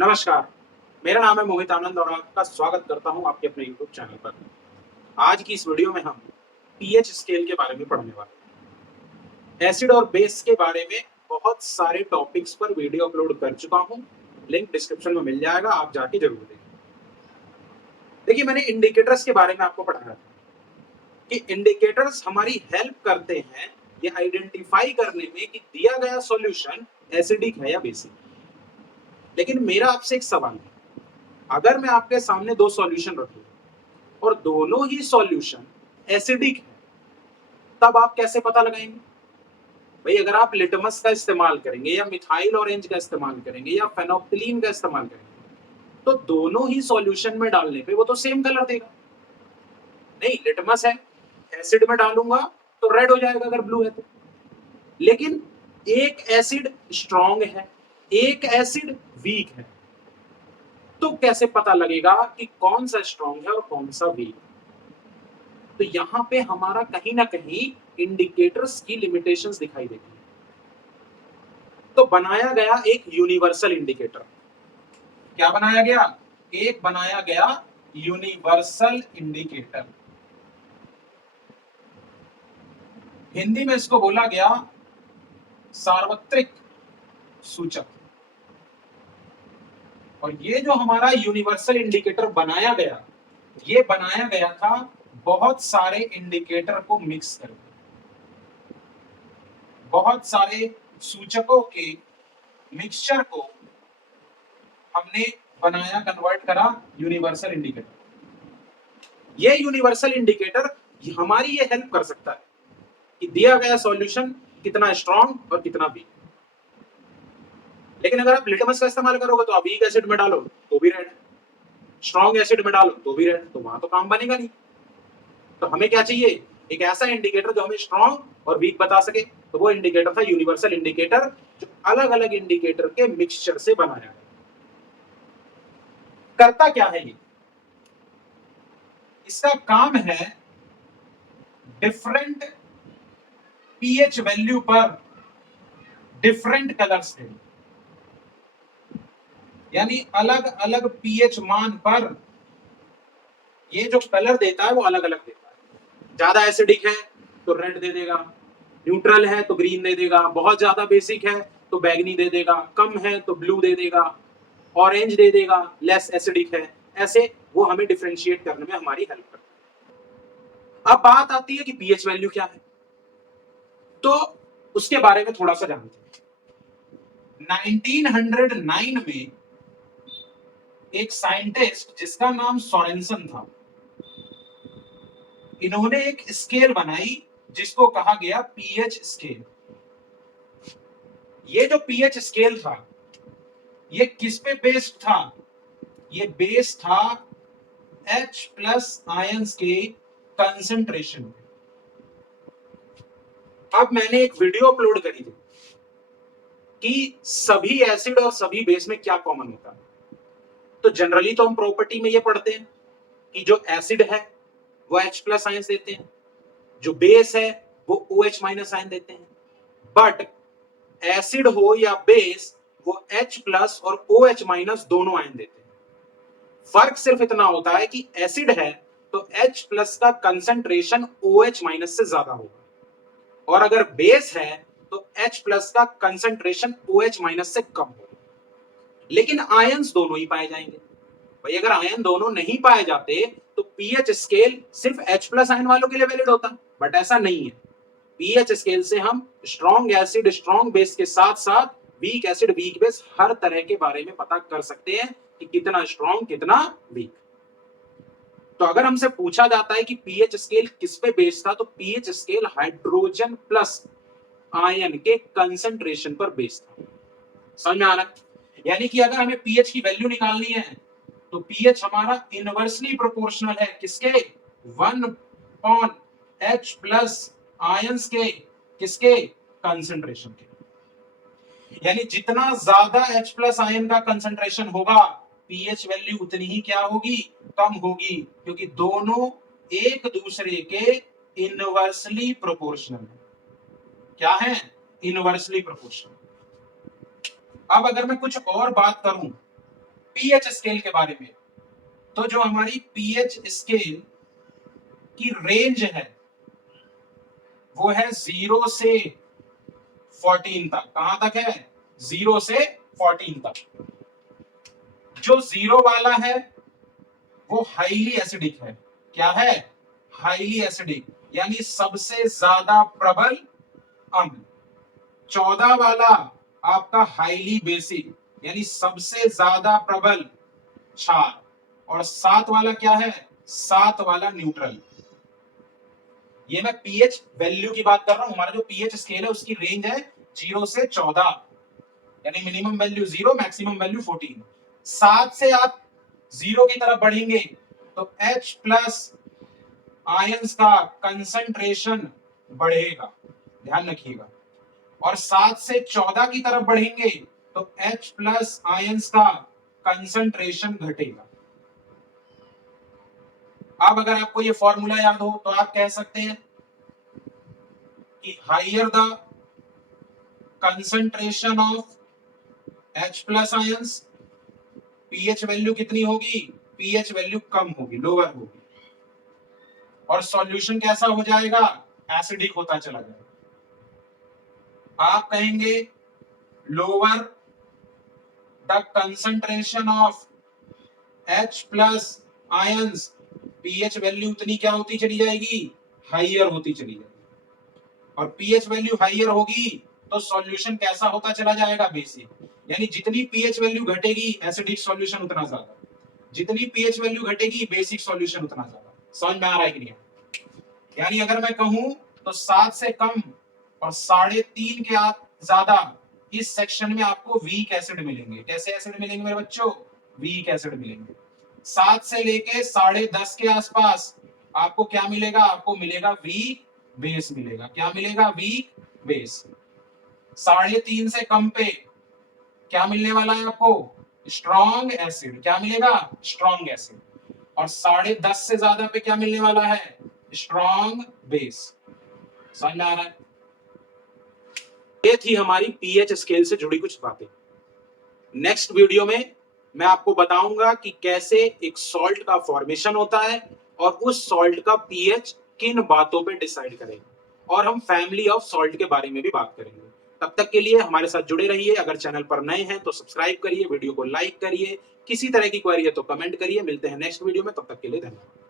नमस्कार, मेरा नाम है मोहित आनंद और आपका स्वागत करता हूं आपके अपने यूट्यूब चैनल पर। आज की इस वीडियो में हम पीएच स्केल के बारे में पढ़ने वाले हैं। एसिड और बेस के बारे में बहुत सारे टॉपिक्स पर वीडियो अपलोड कर चुका हूं, लिंक डिस्क्रिप्शन में मिल जाएगा, आप जाके जरूर देखें। देखिए, मैंने इंडिकेटर्स के बारे में आपको पढ़ाया था कि इंडिकेटर्स हमारी हेल्प करते हैं ये आइडेंटिफाई करने में कि दिया गया सॉल्यूशन एसिडिक है या बेसिक। लेकिन मेरा आपसे एक सवाल है, अगर मैं आपके सामने दो सॉल्यूशन रखूं और दोनों ही सॉल्यूशन एसिडिक है, तब आप कैसे पता लगाएंगे? भाई, अगर आप लिटमस का इस्तेमाल करेंगे या मिथाइल ऑरेंज का इस्तेमाल करेंगे या फेनोक्सिलीन का इस्तेमाल करेंगे, तो दोनों ही सॉल्यूशन में डालने पे वो तो सेम कलर देगा। नहीं, लिटमस है, एसिड में डालूंगा तो रेड हो जाएगा अगर ब्लू है तो। लेकिन एक एसिड स्ट्रॉन्ग है, एक एसिड वीक है, तो कैसे पता लगेगा कि कौन सा स्ट्रॉन्ग है और कौन सा वीक है? तो यहां पे हमारा कहीं ना कहीं इंडिकेटर्स की लिमिटेशंस दिखाई देती है। तो बनाया गया एक यूनिवर्सल इंडिकेटर। क्या बनाया गया? एक बनाया गया यूनिवर्सल इंडिकेटर। हिंदी में इसको बोला गया सार्वत्रिक सूचक। और ये जो हमारा यूनिवर्सल इंडिकेटर बनाया गया, ये बनाया गया था बहुत सारे इंडिकेटर को मिक्स करके, बहुत सारे सूचकों के मिक्सचर को हमने बनाया, कन्वर्ट करा यूनिवर्सल इंडिकेटर। ये यूनिवर्सल इंडिकेटर हमारी ये हेल्प कर सकता है कि दिया गया सॉल्यूशन कितना स्ट्रॉन्ग और कितना वीक। लेकिन अगर आप लिटमस का इस्तेमाल करोगे तो आप वीक एसिड में डालो तो भी रेड, स्ट्रॉन्ग एसिड में डालो तो भी रेड, तो वहां तो काम बनेगा नहीं। तो हमें क्या चाहिए? एक ऐसा इंडिकेटर जो हमें स्ट्रॉन्ग और वीक बता सके। तो वो इंडिकेटर था यूनिवर्सल इंडिकेटर, जो अलग अलग इंडिकेटर के मिक्सचर से बनाया है। करता क्या है ये? इसका काम है डिफरेंट पीएच वैल्यू पर डिफरेंट कलर्स देना, यानी अलग अलग पीएच मान पर ये जो कलर देता है वो अलग अलग देता है। ज्यादा एसिडिक है तो रेड दे देगा, न्यूट्रल है तो ग्रीन दे देगा, बहुत ज्यादा बेसिक है तो बैगनी दे देगा, कम है तो ब्लू दे देगा, ऑरेंज दे देगा, लेस एसिडिक है। ऐसे वो हमें डिफरेंशिएट करने में हमारी हेल्प करता है। अब बात आती है कि पीएच वैल्यू क्या है, तो उसके बारे में थोड़ा सा जानते हैं। 1909 में एक साइंटिस्ट जिसका नाम सोरेनसन था, इन्होंने एक स्केल बनाई जिसको कहा गया पीएच स्केल। ये जो पीएच स्केल था, ये किस पे बेस्ड था? ये बेस्ड था H प्लस आयंस के कंसंट्रेशन पे। अब मैंने एक वीडियो अपलोड करी थी कि सभी एसिड और सभी बेस में क्या कॉमन होता है। तो जनरली तो हम प्रॉपर्टी में ये पढ़ते हैं कि जो एसिड है वो H प्लस आयंस देते हैं, जो बेस है वो OH माइनस आयन देते हैं। बट एसिड हो या बेस, वो H प्लस और OH माइनस दोनों आयन देते हैं। फर्क सिर्फ इतना होता है कि एसिड है तो H प्लस का कंसंट्रेशन OH माइनस से ज्यादा होगा, और अगर बेस है तो H प्लस का कंसंट्रेशन OH माइनस से कम होगा। लेकिन आयंस दोनों ही पाए जाएंगे। भाई, अगर आयन दोनों नहीं पाए जाते तो पीएच स्केल सिर्फ H प्लस आयन वालों के लिए वैलिड होता, बट ऐसा नहीं है। पीएच स्केल से हम स्ट्रॉन्ग एसिड स्ट्रॉन्ग बेस के साथ साथ वीक एसिड वीक बेस हर तरह के बारे में पता कर सकते हैं कि कितना स्ट्रॉन्ग कितना वीक। तो अगर हमसे पूछा जाता है कि पीएच स्केल किस पे बेस्ड था, तो pH scale hydrogen plus ion के कंसंट्रेशन पर बेस्ड था। समझ में आ रहा है? यानी कि अगर हमें पीएच की वैल्यू निकालनी है तो पीएच हमारा इनवर्सली प्रोपोर्शनल है किसके? 1/H प्लस आयंस के, किसके? कंसंट्रेशन के। यानी जितना ज्यादा H प्लस आयन का कंसंट्रेशन होगा, पीएच वैल्यू उतनी ही क्या होगी? कम होगी, क्योंकि दोनों एक दूसरे के इनवर्सली प्रोपोर्शनल है। क्या है? Inversely proportional. अब अगर मैं कुछ और बात करूं पीएच स्केल के बारे में, तो जो हमारी पीएच स्केल की रेंज है वो है 0 से 14 तक। कहां तक है? 0 से 14 तक। जो 0 वाला है वो हाईली एसिडिक है। क्या है? हाईली एसिडिक, यानी सबसे ज्यादा प्रबल अम्ल। 14 वाला आपका हाईली बेसिक, यानी सबसे ज्यादा प्रबल क्षार। और 7 वाला क्या है? 7 वाला न्यूट्रल। ये मैं पीएच वैल्यू की बात कर रहा हूं। हमारा जो पीएच स्केल है उसकी रेंज है 0 से 14, यानी मिनिमम वैल्यू 0, मैक्सिमम वैल्यू 14। 7 से आप 0 की तरफ बढ़ेंगे तो H प्लस आयंस का कंसंट्रेशन बढ़ेगा, ध्यान रखिएगा। और 7 से 14 की तरफ बढ़ेंगे तो H प्लस आयंस का कंसंट्रेशन घटेगा। अब अगर आपको ये फॉर्मूला याद हो तो आप कह सकते हैं कि higher the concentration of H plus ions, pH value कितनी होगी? पीएच वैल्यू कम होगी, लोअर होगी। और सॉल्यूशन कैसा हो जाएगा? एसिडिक होता चला जाएगा। आप कहेंगे lower the concentration of H plus ions, pH value उतनी क्या होती चली जाएगी? हाइयर होती चली जाएगी। और पीएच वैल्यू हाइयर होगी तो सॉल्यूशन कैसा होता चला जाएगा? बेसिक। यानी जितनी पीएच वैल्यू घटेगी एसिडिक सॉल्यूशन उतना ज्यादा, जितनी पीएच वैल्यू घटेगी बेसिक सॉल्यूशन उतना ज्यादा। समझ में आ रहा है कि नहीं? यानी अगर मैं कहूं तो 7 से कम और 3.5 के ज्यादा, इस सेक्शन में आपको वीक एसिड मिलेंगे। कैसे एसिड मिलेंगे मेरे बच्चों? वीक एसिड मिलेंगे। 7 से लेके 10.5 के आसपास आपको क्या मिलेगा? आपको मिलेगा वीक बेस मिलेगा। क्या मिलेगा? Weak base. 3.5 से कम पे क्या मिलने वाला है आपको? Strong acid. क्या मिलेगा? Strong acid. और 10.5 से ज्यादा पे क्या मिलने वाला है? Strong base. समझ में आ रहा है? ये थी हमारी पीएच स्केल से जुड़ी कुछ बातें। नेक्स्ट वीडियो में मैं आपको बताऊंगा कि कैसे एक सॉल्ट का फॉर्मेशन होता है और उस सॉल्ट का पीएच किन बातों पे डिसाइड करेगा। और हम फैमिली ऑफ सॉल्ट के बारे में भी बात करेंगे। तब तक के लिए हमारे साथ जुड़े रहिए। अगर चैनल पर नए हैं तो सब्सक्राइब करिए, वीडियो को लाइक करिए। किसी तरह की क्वेरी है तो कमेंट करिए। मिलते हैं नेक्स्ट वीडियो में, तब तक के लिए धन्यवाद।